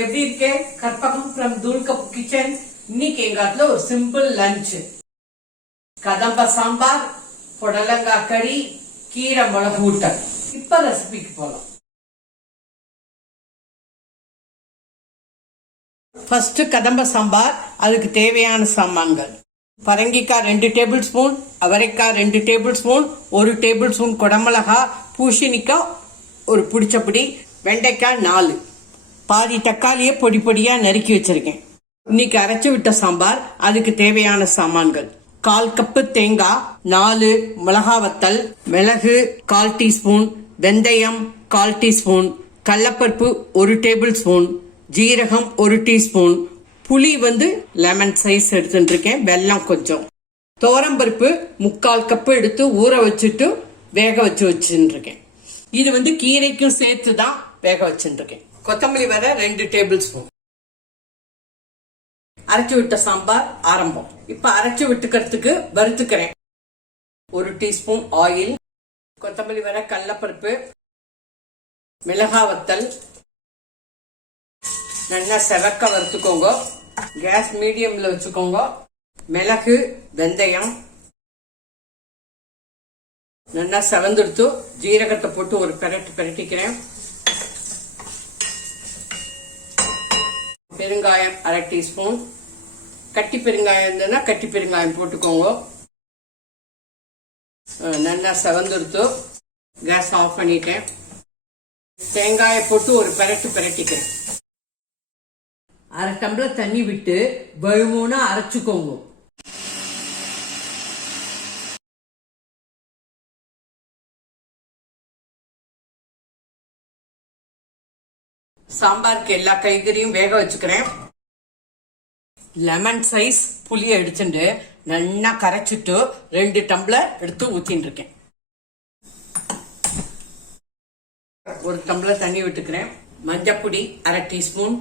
எப்படி இருக்கே Karpagam from தூள்கப் kitchen இன்னைக்கு எங்க ஒரு சிம்பிள் லஞ்ச் கதம்ப சாம்பார் புடலங்காய் கறி கீரை மிளகு ஊட்டல் இப்ப ரெசிபிக்கு போலாம். ஃபர்ஸ்ட் கதம்ப சாம்பார் அதுக்கு தேவையான சாமான்கள். பரங்கிக்காய் ரெண்டு டேபிள் ஸ்பூன் அவரைக்காய் ரெண்டு டேபிள் ஸ்பூன் ஒரு டேபிள் ஸ்பூன் குடமிளகா பூசணிக்காய் ஒரு பிடிச்சப்படி வெண்டைக்காய் நாலு. பாதி தக்காளியை பொடி பொடியாக நறுக்கி வச்சிருக்கேன். இன்னைக்கு அரைச்சி விட்ட சாம்பார் அதுக்கு தேவையான சாமான்கள். கால் கப்பு தேங்காய் நாலு மிளகா வத்தல் மிளகு கால் டீஸ்பூன் வெந்தயம் கால் டீஸ்பூன் கடலப்பருப்பு ஒரு டேபிள் ஸ்பூன் ஜீரகம் ஒரு டீஸ்பூன் புளி வந்து லெமன் சைஸ் எடுத்துட்டு இருக்கேன் வெல்லம் கொஞ்சம். தோரம்பருப்பு முக்கால் கப்பு எடுத்து ஊற வச்சுட்டு வேக வச்சு வச்சுருக்கேன் இது வந்து கீரைக்கும் சேர்த்து தான் வேக வச்சுருக்கேன் கொத்தமல்லி வர ரெண்டு டேபிள் ஸ்பூன் அரைச்சு விட்ட சாம்பார் ஆரம்பம். இப்போ அரைச்சு விட்டுக்கிறதுக்கு வறுத்துக்கிறேன். ஒரு டீஸ்பூன் ஆயில் கொத்தமல்லி வர கடலப்பருப்பு மிளகா வத்தல். நல்லா செவக்க வறுத்துக்கோங்க. கேஸ் மீடியம்ல வச்சுக்கோங்க. மிளகு வெந்தயம் நல்லா செவந்தெடுத்து ஜீரகத்தை போட்டு ஒரு பெரட்டு பெரட்டிக்கிறேன். பெருங்காயம் அரை டீஸ்பூன். கட்டி பெருங்காயம் இருந்ததுன்னா கட்டி பெருங்காயம் போட்டுக்கோங்க. நல்லா செவந்தெடுத்து கேஸ் ஆஃப் பண்ணிட்டேன். தேங்காயை போட்டு ஒரு பெரட்டு பெரட்டிக்கிறேன். அரை டம்ளர் தண்ணி விட்டு பழுமூணா அரைச்சுக்கோங்க. சாம்பாருக்கு எல்லா காய்கறியும் வேக வச்சுக்கிறேன். லெமன் சைஸ் புளியை எடுத்துட்டு நல்லா கரைச்சிட்டு ரெண்டு டம்ளர் எடுத்து ஊத்தின்னு இருக்கேன் ஒரு டம்ளர் தண்ணி விட்டுக்கிறேன். மஞ்சப்பொடி அரை டீஸ்பூன்.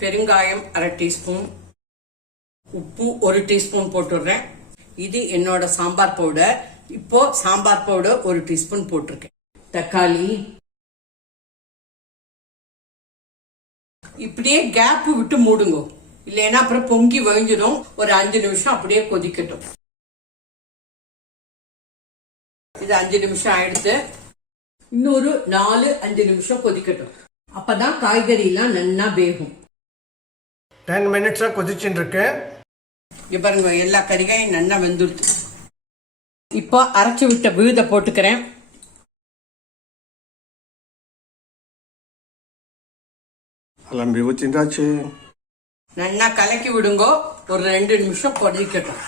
பெருங்காயம் அரை டீஸ்பூன் உப்பு ஒரு டீஸ்பூன் போட்டுடுறேன். இது என்னோட சாம்பார் பவுடர். இப்போ சாம்பார் பவுடர் ஒரு டீஸ்பூன் போட்டிருக்கேன். தக்காளி. இப்படியே கேப் விட்டு மூடுங்க. இல்லைன்னா அப்புறம் பொங்கி வழிஞ்சிடும். ஒரு அஞ்சு நிமிஷம் அப்படியே கொதிக்கட்டும். இது அஞ்சு நிமிஷம் ஆயிடுத்து. இன்னொரு நாலு அஞ்சு நிமிஷம் கொதிக்கட்டும். அப்பதான் காய்கறி எல்லாம் நல்லா வேகும். டென் மினிட்ஸாக கொதிச்சுட்டு இருக்கு. இங்க பாருங்க எல்லா கறிகாயும் நல்லா வெந்துடுது இப்போ அரைச்சு விட்ட விழுத போட்டுக்கிறேன். அலம்பி ஊற்றிண்டாச்சு நல்லா கலக்கி விடுங்கோ. ஒரு ரெண்டு நிமிஷம் கொதிக்கட்டும்.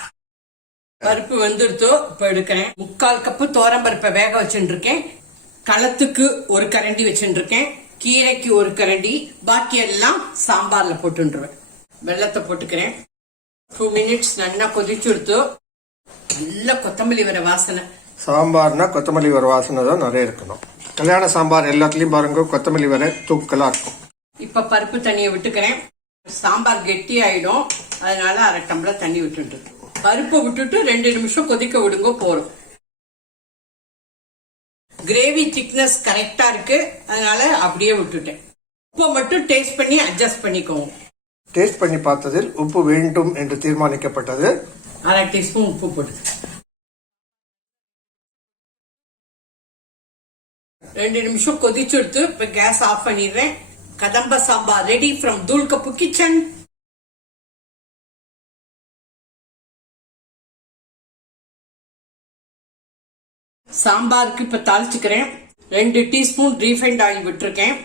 பருப்பு வெந்துடுத்தோ இப்போ எடுக்கிறேன். முக்கால் கப்பு பருப்பை வேக வச்சுட்டு இருக்கேன். களத்துக்கு ஒரு கரண்டி வச்சுட்டு இருக்கேன். கீரைக்கு ஒரு கரண்டி. பாக்கி எல்லாம் சாம்பார்ல போட்டுருவேன் வெள்ளத்தை போட்டுக்கிறேன். டூ மினிட்ஸ் நல்லா கொதிச்சுடுத்து நல்ல கொத்தமல்லி வர வாசனை. சாம்பார்னா கொத்தமல்லி வர வாசனை தான் நிறைய இருக்கணும். கல்யாண சாம்பார் எல்லாத்துலேயும் பாருங்க கொத்தமல்லி வர தூக்கலாக இருக்கும். இப்ப பருப்பு தண்ணியை விட்டுக்கிறேன். சாம்பார் கெட்டி ஆயிடும். அதனால அரை டம்ளர் தண்ணி விட்டுட்டு. பருப்பை விட்டுட்டு ரெண்டு நிமிஷம் கொதிக்க விடுங்க போறோம் கிரேவி திக்னஸ் கரெக்டா இருக்கு. அதனால அப்படியே விட்டுட்டேன். உப்பை மட்டும் டேஸ்ட் பண்ணி அட்ஜஸ்ட் பண்ணிக்கோங்க. டேஸ்ட் பண்ணி பார்த்ததில் உப்பு வேண்டும் என்று தீர்மானிக்கப்பட்டது. அரை டீஸ்பூன் உப்பு போட்டு ரெண்டு நிமிஷம் கொதிச்சு எடுத்து இப்ப கேஸ் ஆஃப் பண்ணிடுறேன். கதம்ப சாம்பார் ரெடி ஃப்ரம் தூள்கப்பு கிச்சன் சாம்பாருக்கு இப்ப தாளிச்சுக்கிறேன். ரெண்டு டீஸ்பூன் ரீஃபைண்ட் ஆயில் விட்டுருக்கேன்.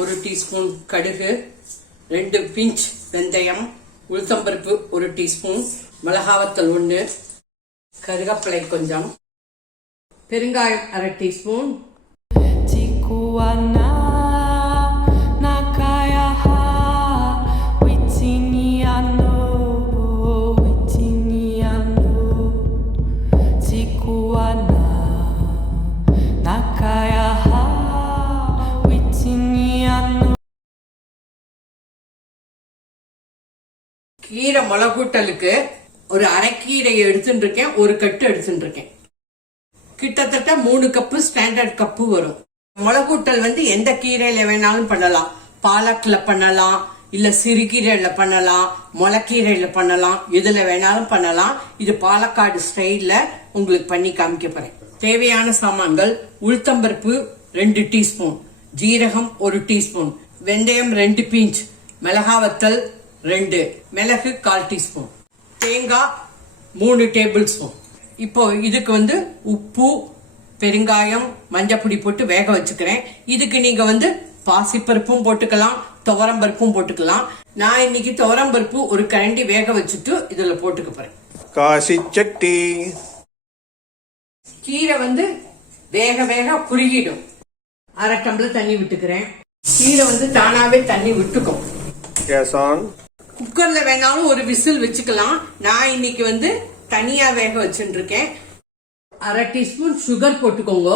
ஒரு டீஸ்பூன் கடுகு. ரெண்டு பிஞ்ச் வெந்தயம் உளுத்தம்பருப்பு ஒரு டீஸ்பூன் மிளகாவத்தல் ஒன்று கருகப்பிலை கொஞ்சம் பெருங்காயம் அரை டீஸ்பூன். கீரை மிளகூட்டலுக்கு ஒரு அரைக்கீரையை எடுத்துட்டு இருக்கேன் ஒரு கட்டு எடுத்துட்டு இருக்கேன் கிட்டத்தட்ட மூணு கப்பு ஸ்டாண்டர்ட் கப்பு வரும். மொளகூட்டல் வந்து எந்த கீரையில வேணாலும் பண்ணலாம். பாலக்கில் பண்ணலாம் இல்ல சிறுகீரையில பண்ணலாம் முளைக்கீரையில பண்ணலாம் எதுல வேணாலும் பண்ணலாம். இது பாலக்காடு ஸ்டைல்ல உங்களுக்கு பண்ணி காமிக்க போறேன். தேவையான சாமான்கள் உளுத்தம்பருப்பு ரெண்டு டீஸ்பூன் ஜீரகம் ஒரு டீஸ்பூன் வெந்தயம் ரெண்டு பீஞ்ச் மிளகாவத்தல் ரெண்டு மிளகு கால் டீஸ்பூன். தேங்காய் மூணு டேபிள் ஸ்பூன் இப்போ இதுக்கு வந்து உப்பு பெருங்காயம் மஞ்சப்பொடி போட்டு வேக வச்சுக்கிறேன். இதுக்கு நீங்க வந்து பாசிப்பருப்பும் போட்டுக்கலாம் துவரம்பருப்பும் போட்டுக்கலாம். நான் இன்னைக்கு துவரம்பருப்பு ஒரு கரண்டி வேக வச்சுட்டு இதுல போட்டுக்க போறேன். காசி சட்டி. கீரை வந்து வேக வேக குறுகிடும். அரை டம்ளர் தண்ணி விட்டுக்கிறேன். கீரை வந்து தானாவே தண்ணி விட்டுக்கும். குக்கர்ல வேணாலும் ஒரு விசில் வச்சுக்கலாம். நான் இன்னைக்கு வந்து தனியா வேக வச்சுட்டு இருக்கேன் அரை டீஸ்பூன் சுகர் போட்டுக்கோங்க.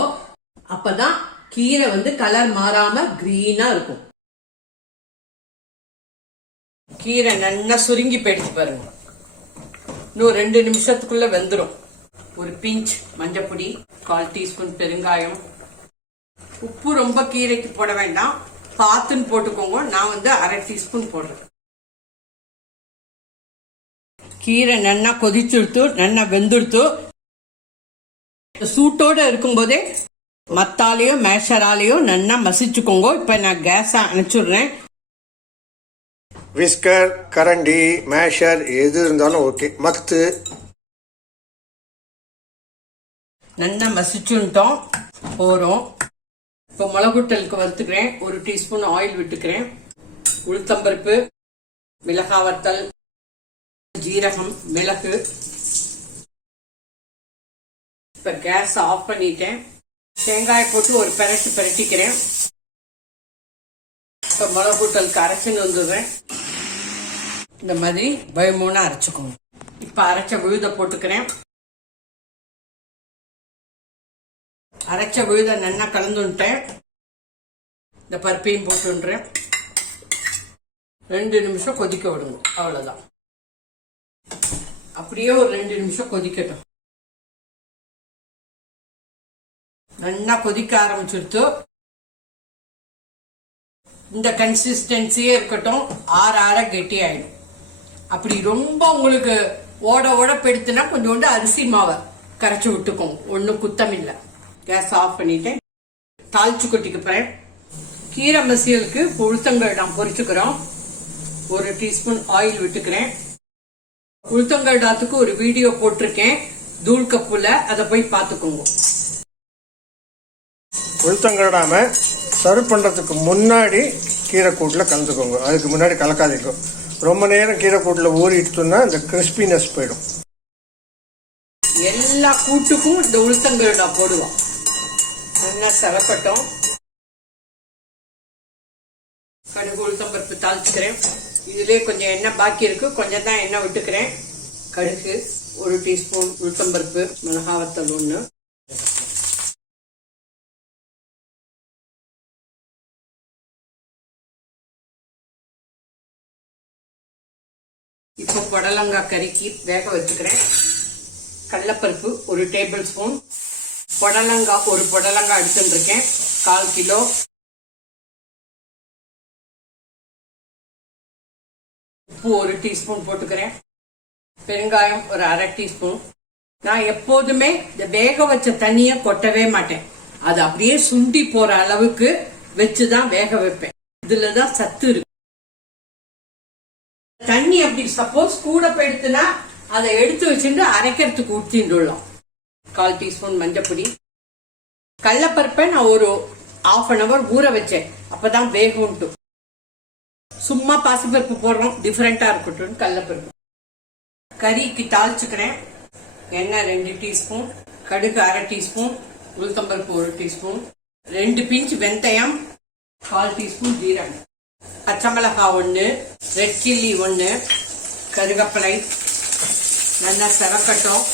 அப்பதான் கீரை வந்து கலர் மாறாம கிரீனா இருக்கும். கீரை நல்லா சுருங்கி போயிடுச்சு பாருங்க. இன்னும் ரெண்டு நிமிஷத்துக்குள்ள வெந்துடும் ஒரு பிஞ்ச் மஞ்சப்பொடி கால் டீஸ்பூன் பெருங்காயம். உப்பு ரொம்ப கீரைக்கு போட வேண்டாம். பார்த்துன்னு போட்டுக்கோங்க. நான் வந்து அரை டீஸ்பூன் போடுறேன். கீரை நன்னா கொதிச்சுடுத்து நன்னா வெந்துடுத்து சூட்டோட இருக்கும்போதே மத்தாலையோ மேஷராலையோ நன்னா மசிச்சுக்கோங்க. இப்ப நான் கேஸ அணைச்சுடுறேன் விஸ்கர் கரண்டி மேஷர் எது இருந்தாலும் ஓகே. மத்து. நன்னா மசிச்சுட்டோம். போறோம். இப்போ மிளகுட்டலுக்கு வறுத்துக்கிறேன். ஒரு டீஸ்பூன் ஆயில் விட்டுக்கிறேன். உளுத்தம்பருப்பு மிளகாய் வத்தல் ஜீரகம் மிளகு. இப்ப கேஸ் ஆஃப் பண்ணிட்டேன். தேங்காய் போட்டு ஒரு பெரட்டு பெரட்டிக்கிறேன். இப்ப மிளகுட்டலுக்கு அரைச்சுன்னு வந்துடுறேன். இந்த மாதிரி பயமூணா அரைச்சுக்கோங்க. இப்ப அரைச்ச விழுத போட்டுக்கிறேன். அரைச்ச விழுத நல்லா கலந்துட்டேன் இந்த பருப்பையும் போட்டுன்றேன் ரெண்டு நிமிஷம் கொதிக்க விடுங்க. அவ்வளவுதான். அப்படியே ஒரு ரெண்டு நிமிஷம் கொதிக்கட்டும். நல்லா கொதிக்க ஆரம்பிச்சிருத்து. இந்த கன்சிஸ்டன்சியே இருக்கட்டும் ஆற ஆற கெட்டி ஆயிடும் அப்படி ரொம்ப உங்களுக்கு ஓட ஓட பெடுத்துனா கொஞ்சோண்டு அரிசி மாவை கரைச்சி விட்டுக்கோங்க. ஒன்றும் குத்தம் இல்லை. கேஸ் ஆஃப் பண்ணிட்டேன். தாளிச்சு கொட்டிக்க போறேன். கீரை மசியலுக்கு உளுத்தங்கள் நான் பொறிச்சுக்கிறோம் ஒரு டீஸ்பூன் ஆயில் விட்டுக்கிறேன். உளுத்தங்கடாத்துக்கு ஒரு வீடியோ போட்டிருக்கேன். தூள் கப்புல. அதை போய் பார்த்துக்கோங்க உளுத்தங்கடாம சர்வ் பண்ணுறதுக்கு முன்னாடி கீரைக்கூட்டில் கலந்துக்கோங்க. அதுக்கு முன்னாடி கலக்காதீங்க. ரொம்ப நேரம் கீரைக்கூட்டில் ஊறிட்டுனா இந்த கிறிஸ்பினஸ் போயிடும். எல்லா கூட்டுக்கும் இந்த உளுத்தங்கடா போடுவோம். நல்லா செவக்கட்டும் கடுகு உளுத்தம்பருப்பு தாளிச்சுக்கிறேன். இதுலயே கொஞ்சம் எண்ணெய் பாக்கி இருக்கு. கொஞ்சம் தான் எண்ணெய் விட்டுக்கிறேன். கடுகு ஒரு டீஸ்பூன் உளுத்தம்பருப்பு மிளகாவத்தல் ஒன்று இப்போ புடலங்காய் கறிக்கு வேக வச்சுக்கிறேன். கடலப்பருப்பு ஒரு டேபிள் ஸ்பூன். புடலங்காய் ஒரு புடலங்காய் எடுத்துட்டுருக்கேன். கால் கிலோ. உப்பு ஒரு டீஸ்பூன் போட்டுக்கிறேன். பெருங்காயம் ஒரு அரை டீஸ்பூன் நான் எப்போதுமே இந்த வேக வச்ச தண்ணியை கொட்டவே மாட்டேன். அது அப்படியே சுண்டி போற அளவுக்கு வச்சுதான் வேக வைப்பேன். இதுலதான் சத்து இருக்கு. தண்ணி அப்படி சப்போஸ் கூட போயிடுத்துனா அதை எடுத்து வச்சுட்டு அரைக்கிறதுக்கு ஊற்றிண்டுள்ளோம் கால் டீஸ்பூன் மஞ்சப்பொடி கடலப்பருப்பை நான் ஒரு ஆஃப் அன் அவர் ஊற வச்சேன். அப்பதான் வேகும்ட்டு சும்மா பாசிப்பருப்பு போடுறோம். டிஃபரெண்டா இருக்கட்டும் கடலப்பருப்பு. கறிக்கு தாளிச்சுக்கிறேன். எண்ணெய் ரெண்டு டீஸ்பூன் கடுகு அரை டீஸ்பூன் உளுத்தம்பருப்பு ஒரு டீஸ்பூன் ரெண்டு பிஞ்ச் வெந்தயம் கால் டீஸ்பூன் ஜீரகம். பச்சை மிளகாய் ஒன்று ரெட் சில்லி ஒன்று கருகப்பிலை நல்லா செவக்கட்டும்.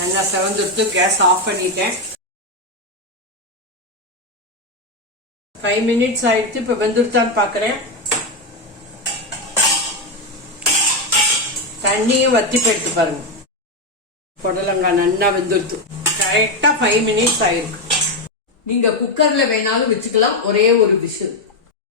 நல்லா செவந்துடுத்து கேஸ் ஆஃப் பண்ணிட்டேன். ஃபைவ் மினிட்ஸ் ஆயிடுச்சு. இப்போ வெந்துருத்தான்னு பார்க்குறேன் தண்ணியும் வத்தி போயிடுத்து பாருங்க புடலங்காய் நல்லா வெந்துருத்து கரெக்டா ஃபைவ் மினிட்ஸ் ஆயிருக்கு. நீங்க குக்கர்ல வேணாலும் வச்சுக்கலாம் ஒரே ஒரு விசில்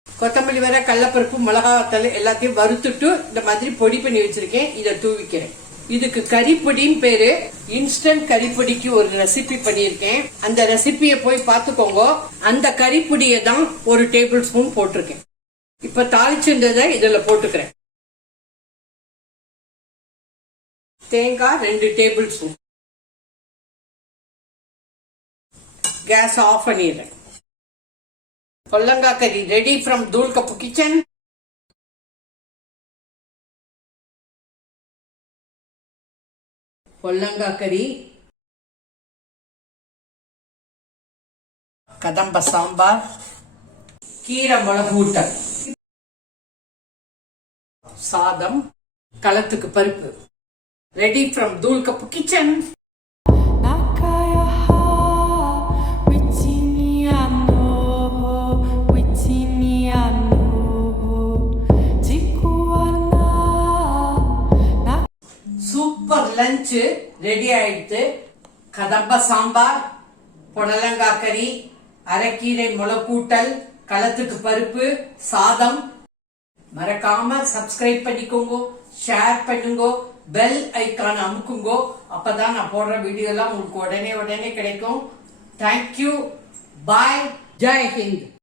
கொத்தமல்லி வர கடலப்பருப்பு மிளகாத்தல் எல்லாத்தையும் வறுத்துட்டு இந்த மாதிரி பொடி பண்ணி வச்சிருக்கேன். இதை தூவிக்கிறேன். இதுக்கு கறிப்பொடின்னு பேரு. இன்ஸ்டன்ட் கறிப்பொடிக்கு ஒரு ரெசிபி பண்ணியிருக்கேன். அந்த ரெசிபியை போய் பார்த்துக்கோங்க. அந்த கறிப்பொடியை தான் ஒரு டேபிள் ஸ்பூன் போட்டிருக்கேன். இப்ப தாளிச்சிருந்ததை இதில் போட்டுக்கிறேன். தேங்காய் ரெண்டு டேபிள் ஸ்பூன். கேஸ் ஆஃப் பண்ணிடுறேன். கொல்லங்காய் கறி ரெடி ஃப்ரம் தூள் கப்பு கிச்சன் கொல்லங்காய் கறி. கதம்ப சாம்பார். கீரை மிளகு ஊட்டல் சாதம். களத்துக்கு பருப்பு. ரெடி ஃப்ரம் தூள் cup kitchen super lunch ready ஆயிடுத்து கதம்ப சாம்பார் புடலங்காய் கறி அரைக்கீரை முளைக்கூட்டல் களத்துக்கு பருப்பு சாதம். மறக்காம சப்ஸ்கிரைப் பண்ணிக்கோங்க ஷேர் பண்ணுங்க. பெல் ஐக்கான் அமுக்குங்கோ அப்பதான் நான் போடுற வீடியோ எல்லாம் உங்களுக்கு உடனே உடனே கிடைக்கும். Thank you bye Jai Hind